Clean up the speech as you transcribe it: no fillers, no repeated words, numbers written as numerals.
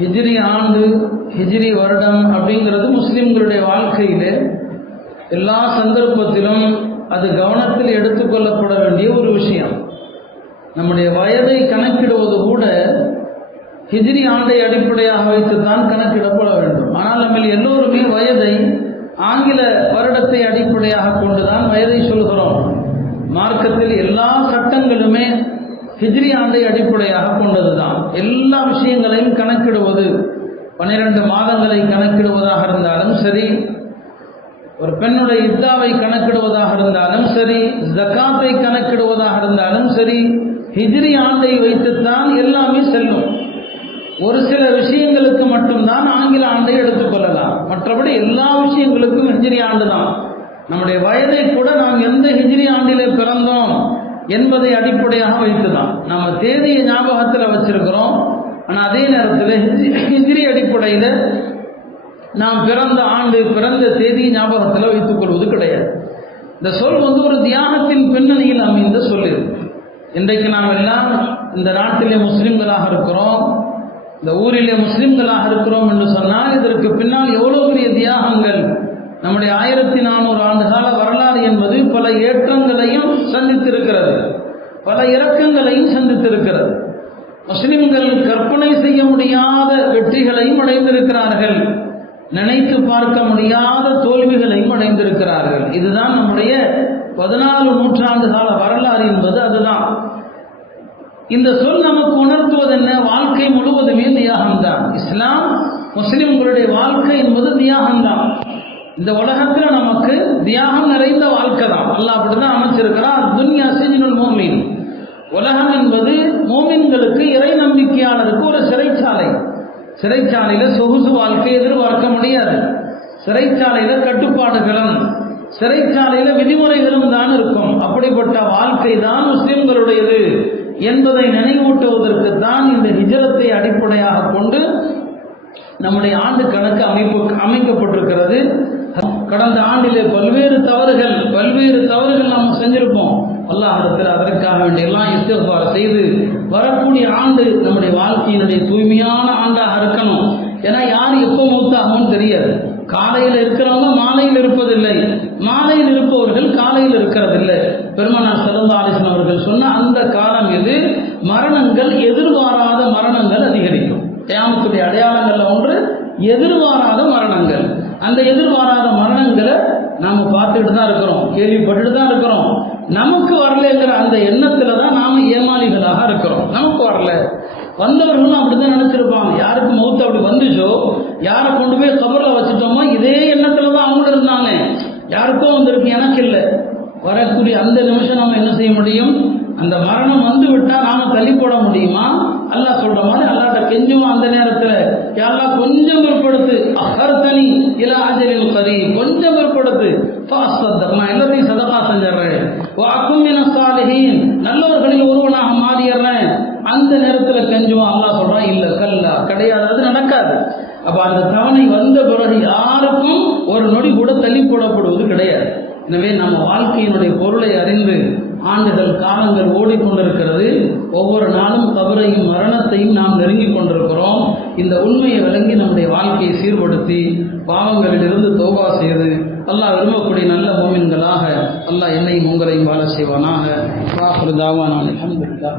ஹிஜ்ரி ஆண்டு, ஹிஜ்ரி வருடம் அப்படிங்கிறது முஸ்லிம்களுடைய வாழ்க்கையில் எல்லா சந்தர்ப்பத்திலும் அது கவனத்தில் எடுத்துக்கொள்ளப்பட வேண்டிய ஒரு விஷயம். நம்முடைய வயதை கணக்கிடுவது கூட ஹிஜ்ரி ஆண்டை அடிப்படையாக வைத்துத்தான் கணக்கிடப்பட வேண்டும். ஆனால் நம்ம எல்லோருமே வயதை ஆங்கில வருடத்தை அடிப்படையாக கொண்டுதான் வயதை சொல்கிறோம். மார்க்கத்தில் எல்லா சட்டங்களுமே ஹிஜ்ரி ஆண்டை அடிப்படையாக கொண்டதுதான். எல்லா விஷயங்களையும் கணக்கிடுவது, 12 மாதங்களை கணக்கிடுவதாக இருந்தாலும் சரி, ஒரு பெண்ணுடைய இத்தாவை கணக்கிடுவதாக இருந்தாலும் சரி, ஜகாத்தை கணக்கிடுவதாக இருந்தாலும் சரி, ஹிஜ்ரி ஆண்டை வைத்துத்தான் எல்லாமே செல்லும். ஒரு சில விஷயங்களுக்கு மட்டும்தான் ஆங்கில ஆண்டை எடுத்துக்கொள்ளலாம். மற்றபடி எல்லா விஷயங்களுக்கும் ஹிஜ்ரி ஆண்டு தான். நம்முடைய வயதை கூட நாம் எந்த ஹிஜ்ரி ஆண்டிலே பிறந்தோம் என்பதை அடிப்படையாக வைத்துதான். நம்ம தேதியை ஞாபகத்தில் வச்சிருக்கிறோம். ஆனால் அதே நேரத்தில் ஹிஜ்ரி அடிப்படையில் நாம் பிறந்த ஆண்டு, பிறந்த தேதியை ஞாபகத்தில் வைத்துக் கொள்வது கிடையாது. இந்த சொல் ஒரு தியாகத்தின் பின்னணியில் அமைந்த சொல். இன்றைக்கு நாம் எல்லாம் இந்த நாட்டிலே முஸ்லிம்களாக இருக்கிறோம், இந்த ஊரிலே முஸ்லிம்களாக இருக்கிறோம் என்று சொன்னால் இதற்கு பின்னால் எவ்வளோ பெரிய தியாகங்கள். நம்முடைய 1400 ஆண்டுகால வரலாறு என்பது பல ஏற்றங்களையும் சந்தித்திருக்கிறது, பல இறக்கங்களையும் சந்தித்திருக்கிறது. முஸ்லிம்கள் கற்பனை செய்ய முடியாத வெற்றிகளையும் அடைந்திருக்கிறார்கள், நினைத்து பார்க்க முடியாத தோல்விகளையும் அடைந்திருக்கிறார்கள். இதுதான் நம்முடைய 14 நூற்றாண்டு கால வரலாறு என்பது அதுதான். இந்த சொல் நமக்கு உணர்த்துவது என்ன? வாழ்க்கை முழுவதுமே தியாகம்தான். இஸ்லாம் முஸ்லிம்களுடைய வாழ்க்கை என்பது தியாகம்தான். இந்த உலகத்தில் நமக்கு தியாகம் நிறைந்த வாழ்க்கை தான். அல்லாஹ் அப்படிதான் அமைச்சிருக்கிறார். துன்யா சிஜ்னுல் மூமின், உலகம் என்பது மூமின்களுக்கு, இறை நம்பிக்கையாளருக்கு ஒரு சிறைச்சாலை. சிறைச்சாலையில் சொகுசு வாழ்க்கை எதிர்பார்க்க முடியாது. சிறைச்சாலையில் கட்டுப்பாடுகளும், சிறைச்சாலையில் விதிமுறைகளும் தான் இருக்கும். அப்படிப்பட்ட வாழ்க்கை தான் முஸ்லிம்களுடையது என்பதை நினைவூட்டுவதற்கு தான் இந்த ஹிஜ்ரத்தை அடிப்படையாக கொண்டு நம்முடைய ஆண்டு கணக்கு அமைக்கப்பட்டிருக்கிறது. கடந்த ஆண்டிலே பல்வேறு தவறுகள் நாம் செஞ்சிருப்போம். அல்லாஹ்விடத்தில் அதற்காக வேண்டிய எல்லாம் இஸ்திக்ஃபார் செய்து வரக்கூடிய ஆண்டு நம்முடைய வாழ்க்கையினுடைய தூய்மையான ஆண்டாக இருக்கணும். ஏன்னா யார் எப்போ மௌத்தாகும்னு தெரியாது. காலையில் இருக்கிறவங்க மாலையில் இருப்பதில்லை, மாலையில் இருப்பவர்கள் காலையில் இருக்கிறதில்லை. பெருமானார் ஸல்லல்லாஹு அலைஹி வஸல்லம் அவர்கள் சொன்ன அந்த காலம் எது? மரணங்கள், எதிர்பாராத மரணங்கள் அதிகரிக்கும். கியாமத்துடைய அடையாளங்கள்ல ஒன்று எதிர்பாராத மரணங்கள். அந்த எதிர்பாராத மரணங்களை நாம் பார்த்துக்கிட்டு தான் இருக்கிறோம், கேள்விப்பட்டுட்டு தான் இருக்கிறோம். நமக்கு வரலைங்கிற அந்த எண்ணத்துல தான் நாம் ஏமாளிகளாக இருக்கிறோம். நமக்கு வரல, வந்தவர்களும் அப்படித்தான் நினைச்சிருப்பாங்க. யாருக்கு மௌத்து அப்படி வந்துச்சோ, யாரை கொண்டு போய் கபரில் வச்சுட்டோமோ, இதே எண்ணத்துல தான் அவங்க இருந்தாங்க. யாருக்கும் வந்திருக்கு, எனக்கு இல்லை. வரக்கூடிய அந்த நிமிஷம் நம்ம என்ன செய்ய முடியும்? அந்த மரணம் வந்து விட்டால் நாம தள்ளி போட முடியுமா? அல்லாஹ் சொல்ற மாதிரி அல்லாஹ்ட்ட கெஞ்சுவோம். அந்த நேரத்தில் அல்லாஹ் கொஞ்சம் பிற்படுத்து, அஹர்தனி இலா அஜலின் கரீப், கொஞ்சம் பிற்படுத்து, நான் எல்லாத்தையும் சதகா செஞ்சிடறேன், வஅகும் மினஸ் சாலிஹீன், நல்லவர்களில் ஒருவனாக மாறிடுறேன். அந்த நேரத்தில் கெஞ்சுவோம். அல்லாஹ் சொல்றான், இல்ல கல்லா, கிடையாது, அது நடக்காது. அப்ப அந்த தவணை வந்த பிறகு யாருக்கும் ஒரு நொடி கூட தள்ளி போடப்படுவது கிடையாது. எனவே நம்ம வாழ்க்கையினுடைய பொருளை அறிந்து ஆண்டுகள், காலங்கள் ஓடிக்கொண்டிருக்கிறது. ஒவ்வொரு நாளும் கபரையும் மரணத்தையும் நாம் நெருங்கி கொண்டிருக்கிறோம். இந்த உண்மையை விளங்கி நம்முடைய வாழ்க்கையை சீர்படுத்தி பாவங்களிலிருந்து தௌபா செய்து அல்லாஹ் விரும்பக்கூடிய நல்ல மோமின்களாக அல்லாஹ் என்னையும் உங்களையும் வாழ செய்வானாக. அல்ஹம்துலில்லாஹ்.